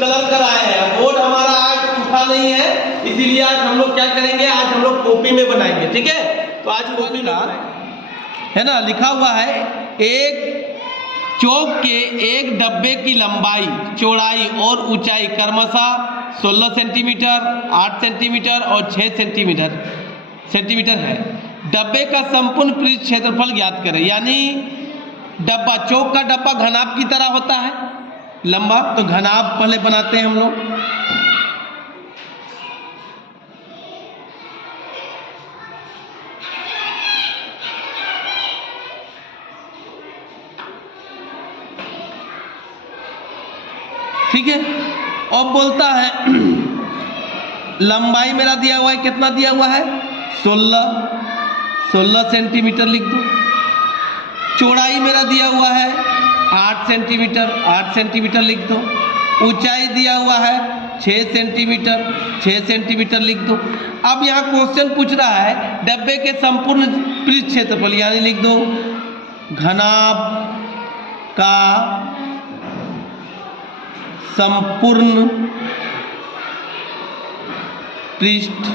Colour कराए हैं। Board हमारा आज सूखा नहीं है, इसीलिए आज हम लोग क्या करेंगे, आज हम लोग कॉपी में बनाएंगे। ठीक है, तो आज कॉपी में है ना, लिखा हुआ है एक चौक के एक डब्बे की लंबाई, चौड़ाई और ऊंचाई क्रमशः 16 सेंटीमीटर, 8 सेंटीमीटर और 6 सेंटीमीटर है। डब्बे का संपूर्ण पृष्ठ क्षेत्रफल ज्ञात करें। यानी डब्बा, चौक का डब्बा घनाभ की तरह होता है लंबा, तो घनाभ पहले बनाते हैं हम लोग। ठीक है, अब बोलता है लंबाई मेरा दिया हुआ है, कितना दिया हुआ है, 16 सेंटीमीटर लिख दो। चौड़ाई मेरा दिया हुआ है 8 सेंटीमीटर लिख दो। ऊंचाई दिया हुआ है 6 सेंटीमीटर लिख दो। अब यहाँ क्वेश्चन पूछ रहा है डब्बे के संपूर्ण पृष्ठ क्षेत्रफल, यानी लिख दो घनाभ का संपूर्ण पृष्ठ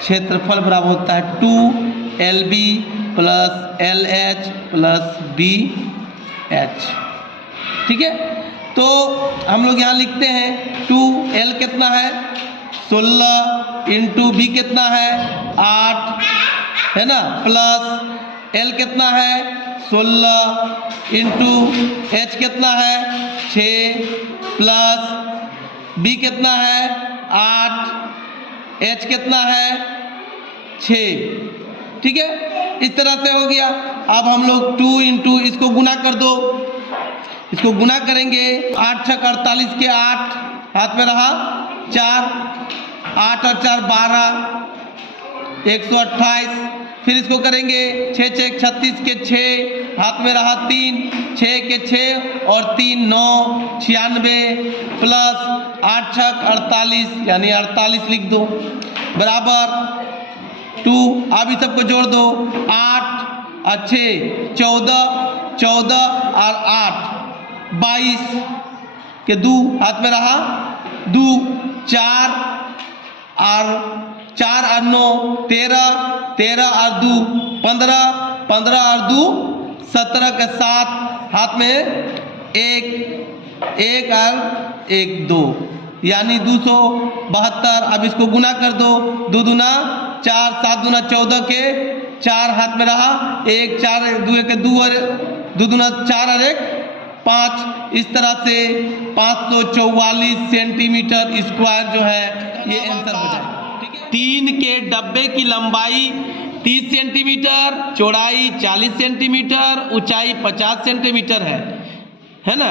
क्षेत्रफल बराबर होता है 2LB plus LH plus BH। ठीक है, तो हम लोग यहाँ लिखते हैं 2L कितना है 16 इंटू B कितना है 8 है ना, प्लस L कितना है 16 इंटू H कितना है 6 प्लस B कितना है 8, H कितना है 6। ठीक है, इस तरह से हो गया। अब हम लोग 2 इंटू इसको गुना कर दो, इसको गुना करेंगे 8 छक 48 के 8 हाथ में रहा 4, 8 और 4 12, 128। फिर इसको करेंगे 6 6 36 के 6 हाथ में रहा 3, 6 के 6 और 3 9 96 प्लस 8 छक 48 यानी 48 लिख दो बराबर 2। अब इस सबको जोड़ दो 8 और 6 14 और 8 22 के 2 हाथ में रहा 2, 4 और 9 13 और 2 15 और 2 17 के 7 हाथ में 1 और 1 2 यानी 272। अब इसको गुना कर दो 2 दूना 4 7 दूना 14 के 4 हाथ में रहा 1 4 2 के 2 और 2 दूना 4 और 1 5। इस तरह से 544 सेंटीमीटर स्क्वायर जो है ये आंसर हो जाएगा। 3 के डब्बे की लंबाई 30 सेंटीमीटर, चौड़ाई 40 सेंटीमीटर, ऊंचाई 50 सेंटीमीटर है ना।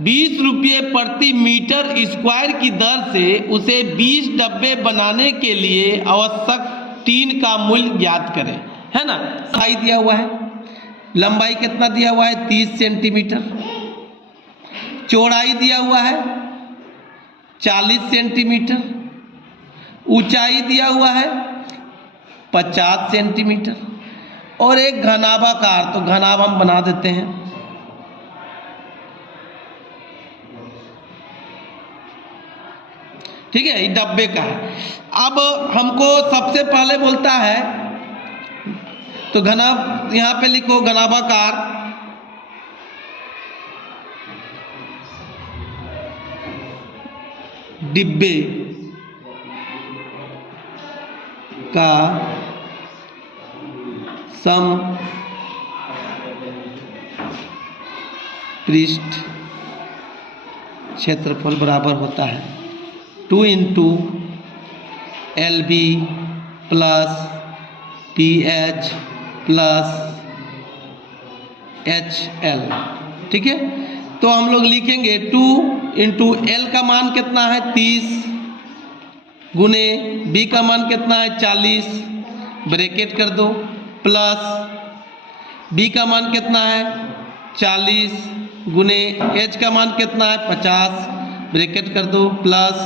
20 रुपये प्रति मीटर स्क्वायर की दर से उसे 20 डब्बे बनाने के लिए आवश्यक टीन का मूल्य ज्ञात करें, है ना। लंबाई दिया हुआ है, लंबाई कितना दिया हुआ है 30 सेंटीमीटर, चौड़ाई दिया हुआ है 40 सेंटीमीटर, ऊंचाई दिया हुआ है 50 सेंटीमीटर और एक घनाभाकार, तो घनाभ हम बना देते हैं। ठीक है, ये डब्बे का है। अब हमको सबसे पहले बोलता है तो घनाभ यहां पे लिखो घनाभाकार डिब्बे का सम पृष्ठ क्षेत्रफल बराबर होता है 2 into LB plus PH plus HL। ठीक है, तो हम लोग लिखेंगे 2 इंटू L का मान कितना है 30 गुने B का मान कितना है 40 ब्रैकेट कर दो प्लस B का मान कितना है 40 गुने H का मान कितना है 50 ब्रैकेट कर दो प्लस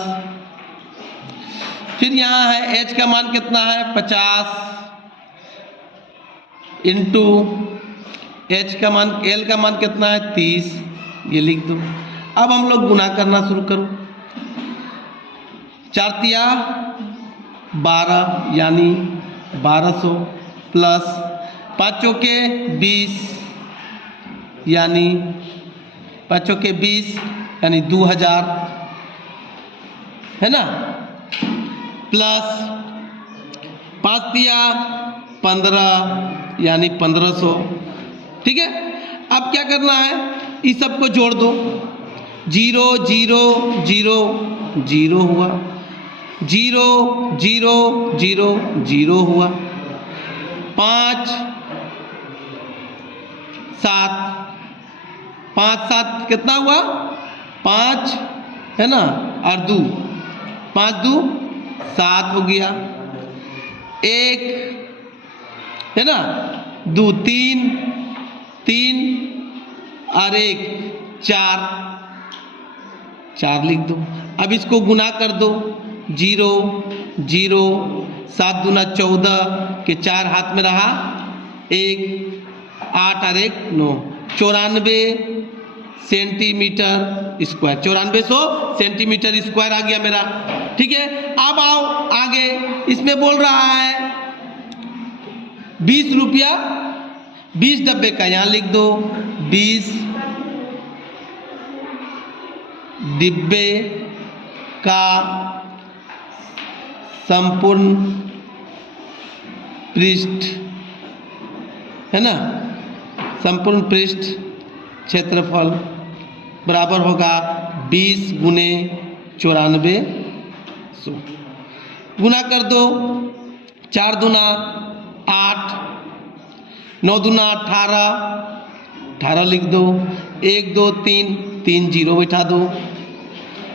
फिर यहाँ है H का मान कितना है 50 इंटू H का मान L का मान कितना है 30 ये लिख दो। अब हम लोग गुना करना शुरू करो। 4 तिया 12 यानी 1200 प्लस 5 चौके 20 यानी 5 चौके 20 यानी 2000 है ना, प्लस 5 तिया 15 यानी 1500। ठीक है, अब क्या करना है, इस सब को जोड़ दो। 0 0 0 0 हुआ, 0 0 0 0 हुआ, 5 7 5 7 कितना हुआ, 5 है ना, और 2 5 2 7 हो गया। 1 है ना, 2 3 3 और 1 4 4 लिख दो। अब इसको गुना कर दो। 0 0 7 दूना 14 के 4 हाथ में रहा, 1 8 और 1 9, 94 सेंटीमीटर स्क्वायर, 9400 सेंटीमीटर स्क्वायर आ गया मेरा। ठीक है, अब आओ आगे, इसमें बोल रहा है 20 रुपया 20 डब्बे का, यहां लिख दो 20 डिब्बे का संपूर्ण पृष्ठ है ना, संपूर्ण पृष्ठ क्षेत्रफल बराबर होगा 20 गुने 9400। गुना कर दो। 4 दूना 8, 9 दूना 18 18 लिख दो। 1 2 3 3 0 बैठा दो।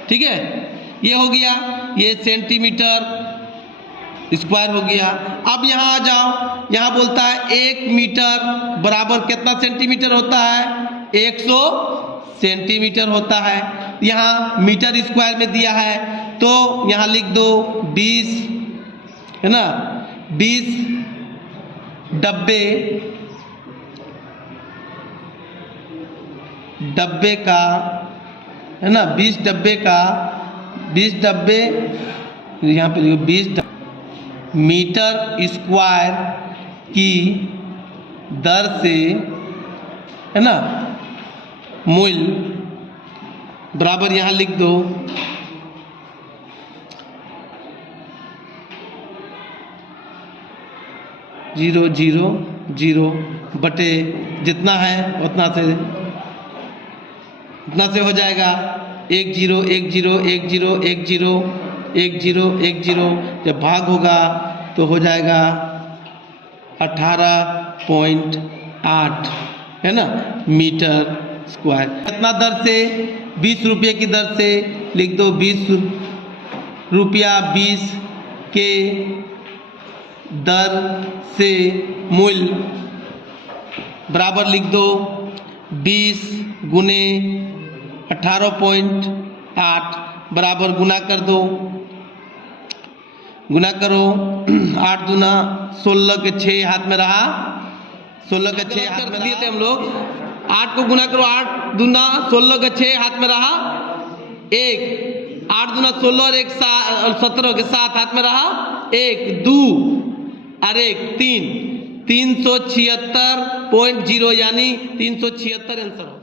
ठीक है, ये हो गया, ये सेंटीमीटर स्क्वायर हो गया। अब यहाँ आ जाओ, यहाँ बोलता है 1 मीटर बराबर कितना सेंटीमीटर होता है, 100 सेंटीमीटर होता है। यहाँ मीटर स्क्वायर में दिया है तो यहाँ लिख दो 20 है ना, 20 डब्बे का है ना, 20 डब्बे का, 20 डब्बे यहाँ पे लिखो 20 मीटर स्क्वायर की दर से है ना मूल्य बराबर यहाँ लिख दो 0 0 0 बटे जितना है उतना से हो जाएगा 1 0 1 0 1 0 1 0 1 0 1 0, जब भाग होगा तो हो जाएगा 18.8 है ना मीटर स्क्वायर। कितना दर से, 20 रुपये की दर से लिख दो 20 रुपया 20 के दर से मूल्य बराबर लिख दो 20 गुने 18.8 बराबर गुना कर दो। गुना करो 8 दूना 16 के 6 हाथ में रहा, 16 के 6 हाथ में दिए थे हम लोग। 8 को गुना करो, 8 दूना 16 के 6 हाथ में रहा 1, 8 दूना 16 और 1 और 17 के 7 हाथ में रहा 1, 2 और 1 3, 376.0 यानी 376 आंसर हो।